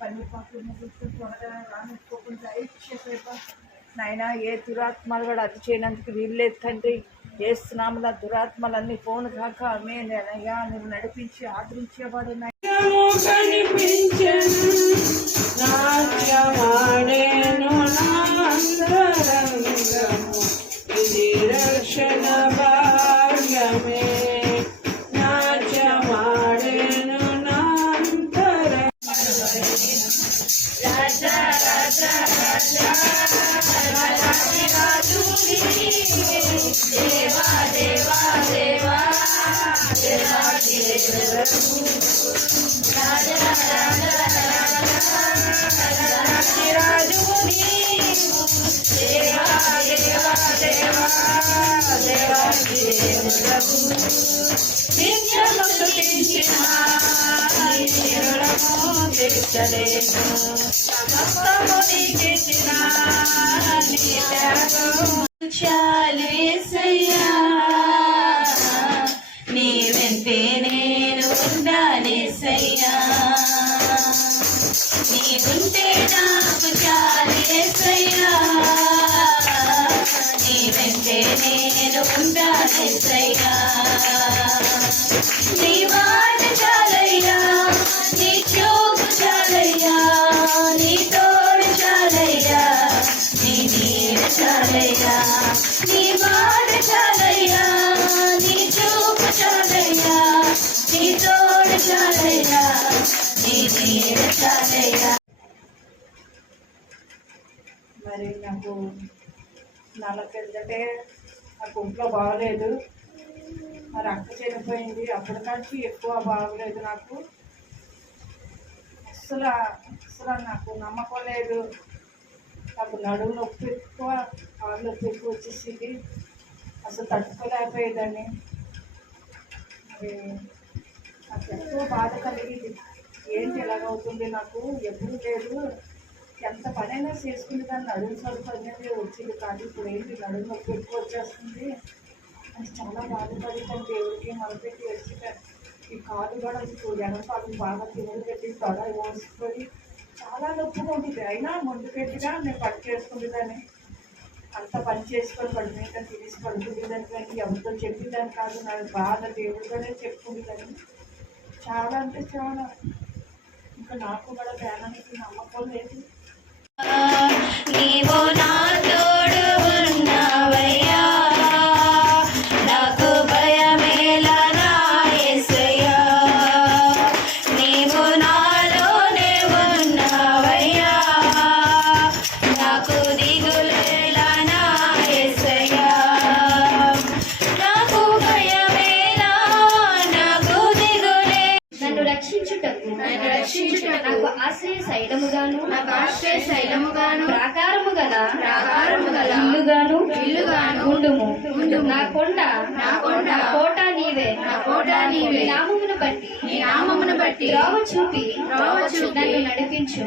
పని పాకులను చూసుకుని త్వరగా రానిచ్చుకోకుండా ఇచ్చేసేప నాయన ఏ దురాత్మలు కూడా అది చేయనందుకు వీల్లేదు తండ్రి. ఏస్తున్నాముల దురాత్మలన్నీ ఫోన్ కాక అయ్యా నువ్వు నడిపించి ఆదరించేవాడు రక్షణ భాగ్యమే నాట్యమాడేను నాంతర రాజా రాజా రాజా దేవా దేవా దేవా దేవా రాజా రాజా రాజు దేవా దేవా దేవా దేవా నిత్యము స్తుతించిన తీర్చలేను సమస్తము నీకిచ్చిన నీ త్యాగం చాలేసయ్యా నీ వెంటే నేను ఉండాలేసయ్యా నీవుంటే నాకు చాలేసయ్యా నీ వెంటే నేను ఉండాలేసయ్యా నీ మాట చాలయ్యా నీ చూపు చాలయ్యా నీ తోడు చాలయ్యా నీ నీడ చాలయ్యా నీ మాట చాలయ్యా నీ చూపు చాలయ్యా నీ తోడు చాలయ్యా నీ నీడ చాలయ్యా. మరి నాకు కిందటే నాకు ఒంట్లో బాగలేదు. మరి అక్క చనిపోయింది అప్పటికంటే ఎక్కువ బాగలేదు నాకు. అసలు నాకు నమ్మకం లేదు. నాకు నడుము నొప్పి ఎక్కువ, కాళ్ళు నొప్పి ఎక్కువ వచ్చేసింది. అసలు తట్టుకోలేకపోయేదాన్ని. మరి నాకు ఎక్కువ బాధ కలిగింది. ఏంటి ఎలాగవుతుంది నాకు ఎప్పుడు లేదు. ఎంత పనైనా చేసుకునే దాన్ని నడుము సరుకు అనేది వచ్చింది కానీ ఇప్పుడు ఏంటి నడుము నొప్పి ఎక్కువ వచ్చేస్తుంది అని చాలా బాధపడి తన దేవుడికి మొదలుపెట్టి వేసిపోయాను. ఈ కాలు కూడా ఎడపాలు బాగా తిరుగులు పెట్టి తొడ ఓసుకొని చాలా నొప్పిగా ఉంటుంది. అయినా ముందుకెట్టిగా నేను పని చేసుకునేదాన్ని. అంత పని చేసుకొని పడి మీద తిరిగి పడుకునేదాన్ని కానీ ఎవరితో చెప్పేదాన్ని కాదు. నా బాధ దేవుడితోనే చెప్పుకునేదాన్ని. చాలా అంటే చాలా. ఇంకా నాకు కూడా ధ్యానానికి నమ్మకం లేదు. నీవు నా తోడు ఉన్నావయ్యా నాకు భయమేలా నా యేసయ్యా నీవు నాలోనే ఉన్నావయ్యా నాకు దిగులేలా నా యేసయ్యా నాకు భయమేలా నాకు దిగులే నన్ను రక్షించుటకు నాకు ఆశ్రయ శైలముగాను ప్రాకారము గల ఇల్లుగాను ఉండుము. నా కొండ కోట నీవే నామమును బట్టి త్రోవ చూపి నన్ను నడిపించు.